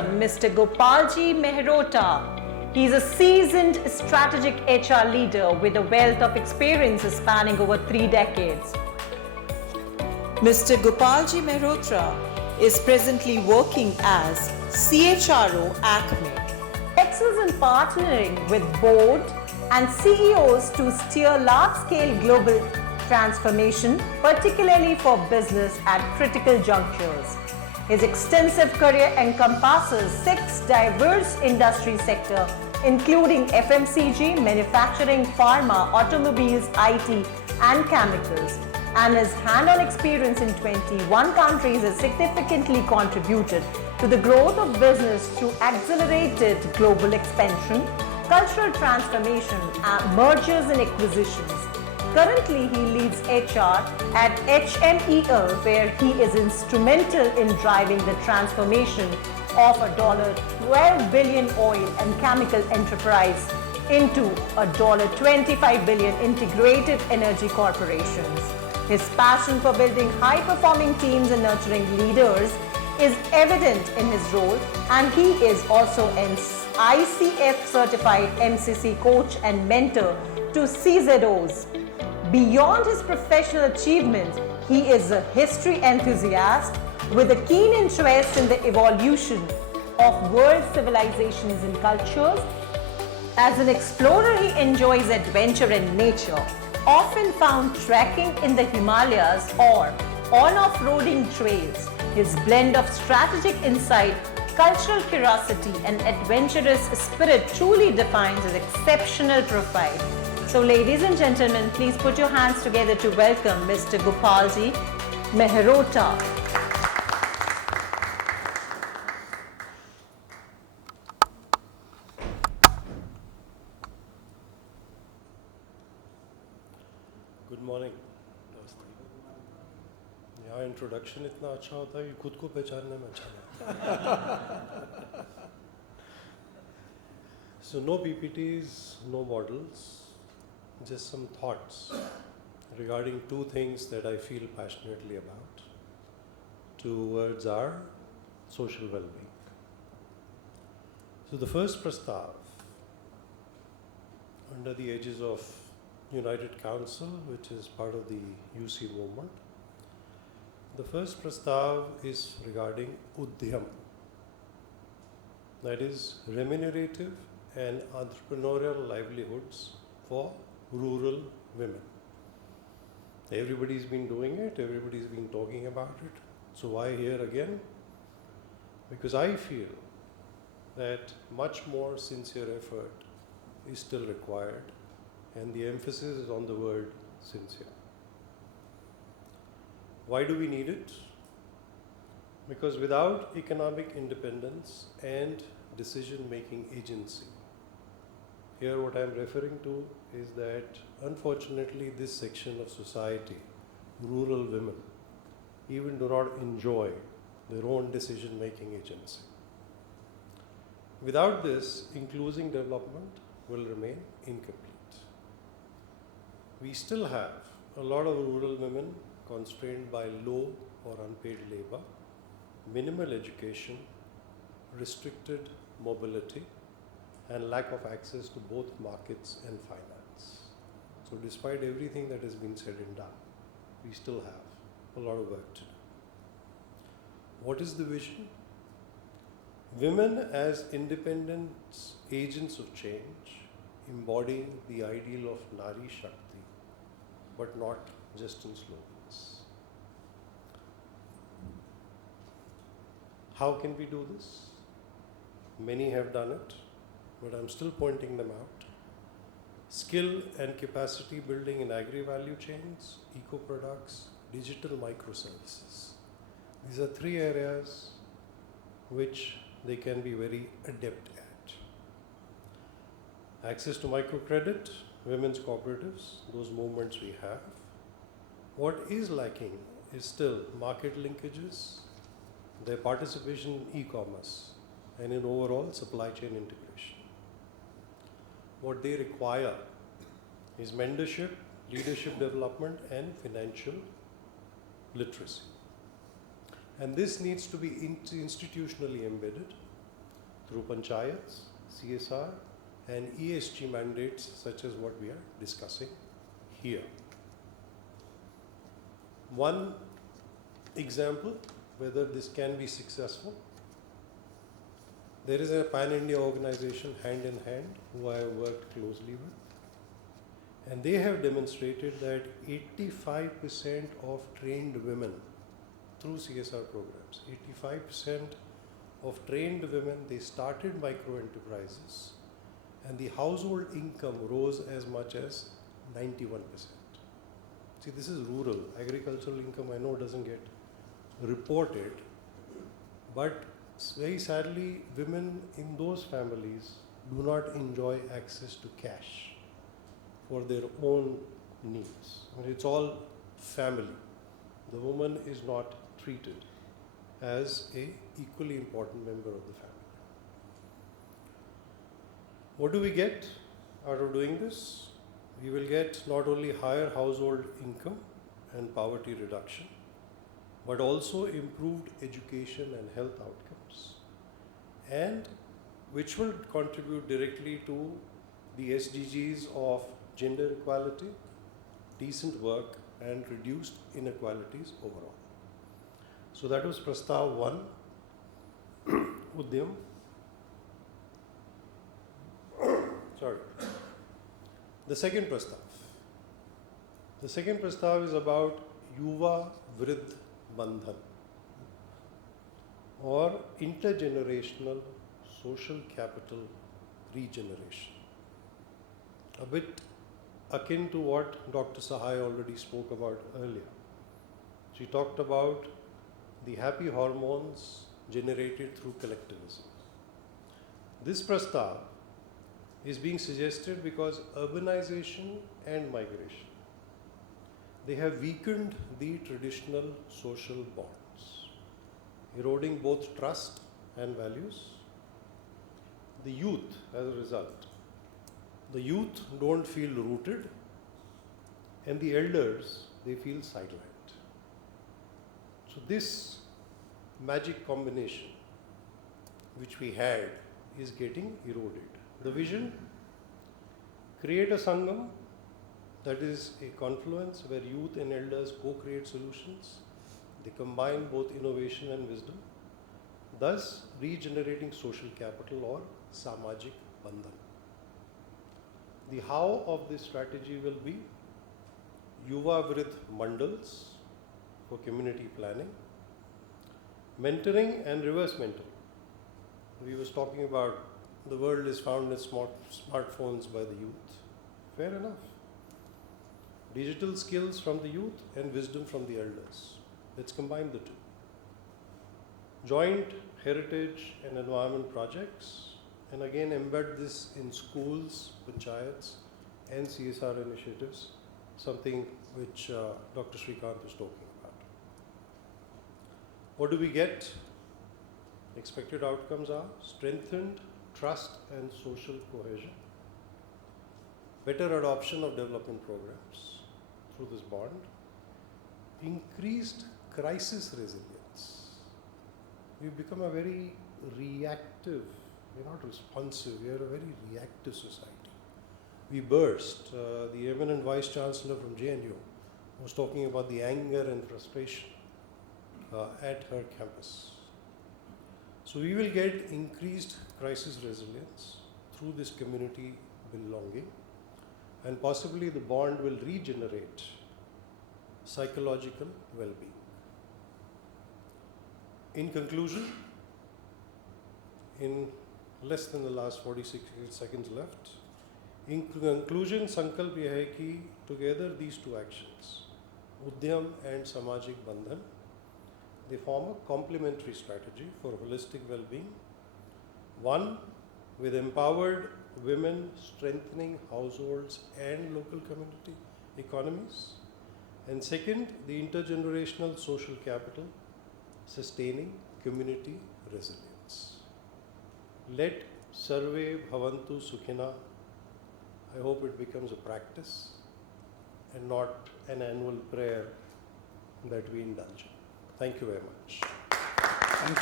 Mr. Gopalji Mehrotra. He is a seasoned strategic HR leader with a wealth of experience spanning over 3 decades. Mr. Gopalji Mehrotra is presently working as CHRO-ACME. Excels in partnering with board and CEOs to steer large-scale global transformation, particularly for business at critical junctures. His extensive career encompasses 6 diverse industry sectors, including FMCG, manufacturing, pharma, automobiles, IT, and chemicals. And his hand-on experience in 21 countries has significantly contributed to the growth of business through accelerated global expansion, cultural transformation, and mergers and acquisitions. Currently, he leads HR at HMEL, where he is instrumental in driving the transformation of a $12 billion oil and chemical enterprise into a $25 billion integrated energy corporations. His passion for building high-performing teams and nurturing leaders is evident in his role, and he is also an ICF certified MCC coach and mentor to CZOs. Beyond his professional achievements, he is a history enthusiast with a keen interest in the evolution of world civilizations and cultures. As an explorer, he enjoys adventure and nature, often found trekking in the Himalayas or on off-roading trails. His blend of strategic insight, cultural curiosity, and adventurous spirit truly defines his exceptional profile. So, ladies and gentlemen, please put your hands together to welcome Mr. Gopalji Mehrotra. Good morning. यहाँ introduction इतना अच्छा होता है कि खुद को पहचानने में अच्छा लगता है। So no PPTs, no models, just some thoughts regarding 2 things that I feel passionately about towards our social well-being. So the first prastav under the aegis of United Council, which is part of the UC movement. The first prastav is regarding Udyam, that is remunerative and entrepreneurial livelihoods for rural women. Everybody's been doing it, everybody's been talking about it. So why here again? Because I feel that much more sincere effort is still required, and the emphasis is on the word sincere. Why do we need it? Because without economic independence and decision-making agency, here what I'm referring to is that unfortunately this section of society, rural women, even do not enjoy their own decision-making agency. Without this, inclusive development will remain incomplete. We still have a lot of rural women constrained by low or unpaid labor, minimal education, restricted mobility, and lack of access to both markets and finance. So despite everything that has been said and done, we still have a lot of work to do. What is the vision? Women as independent agents of change, embodying the ideal of Nari Shakti, but not just in slogans. How can we do this? Many have done it, but I'm still pointing them out. Skill and capacity building in agri-value chains, eco-products, digital microservices. These are 3 areas which they can be very adept at. Access to microcredit, women's cooperatives, those movements we have. What is lacking is still market linkages, their participation in e-commerce, and in overall supply chain integration. What they require is mentorship, leadership development, and financial literacy. And this needs to be institutionally embedded through panchayats, CSR and ESG mandates such as what we are discussing here. One example whether this can be successful, there is a pan-India organization Hand in Hand who I have worked closely with, and they have demonstrated that 85% of trained women through CSR programs, 85% of trained women, they started micro enterprises and the household income rose as much as 91%. See, this is rural. Agricultural income I know doesn't get reported, but very sadly, women in those families do not enjoy access to cash for their own needs. I mean, it's all family. The woman is not treated as a equally important member of the family. What do we get out of doing this? We will get not only higher household income and poverty reduction, but also improved education and health outcomes, and which will contribute directly to the SDGs of gender equality, decent work, and reduced inequalities overall. So that was Prastav 1, Udyam. Sorry. The second Prastav. The second Prastav is about Yuva Vridh Bandhan, or intergenerational social capital regeneration. A bit akin to what Dr. Sahai already spoke about earlier. She talked about the happy hormones generated through collectivism. This Prastav is being suggested because urbanization and migration, they have weakened the traditional social bonds, eroding both trust and values. The youth, as a result, the youth don't feel rooted, and the elders, they feel sidelined. So this magic combination which we had is getting eroded. The vision, create a Sangam, that is a confluence where youth and elders co-create solutions. They combine both innovation and wisdom, thus regenerating social capital or Samajik Bandhan. The how of this strategy will be Yuva Vridh Mandals for community planning, mentoring and reverse mentoring. We was talking about the world is found in smartphones by the youth. Fair enough. Digital skills from the youth and wisdom from the elders. Let's combine the two. Joint heritage and environment projects, and again embed this in schools, panchayats and CSR initiatives, something which Dr. Srikanth was talking about. What do we get? Expected outcomes are strengthened trust and social cohesion, better adoption of development programs through this bond, increased crisis resilience. We've become a very reactive, we're not responsive, we are a very reactive society. We burst. The eminent Vice Chancellor from JNU was talking about the anger and frustration at her campus. So we will get increased crisis resilience through this community belonging, and possibly the bond will regenerate psychological well-being. In conclusion, in less than the last 46 seconds left, in conclusion, Sankalp ye hai ki together these two actions, Udyam and Samajik Bandhan, they form a complementary strategy for holistic well-being. One, with empowered women strengthening households and local community economies. And second, the intergenerational social capital sustaining community resilience. Let Sarve Bhavantu Sukhinah. I hope it becomes a practice and not an annual prayer that we indulge in. Thank you very much. Thank you.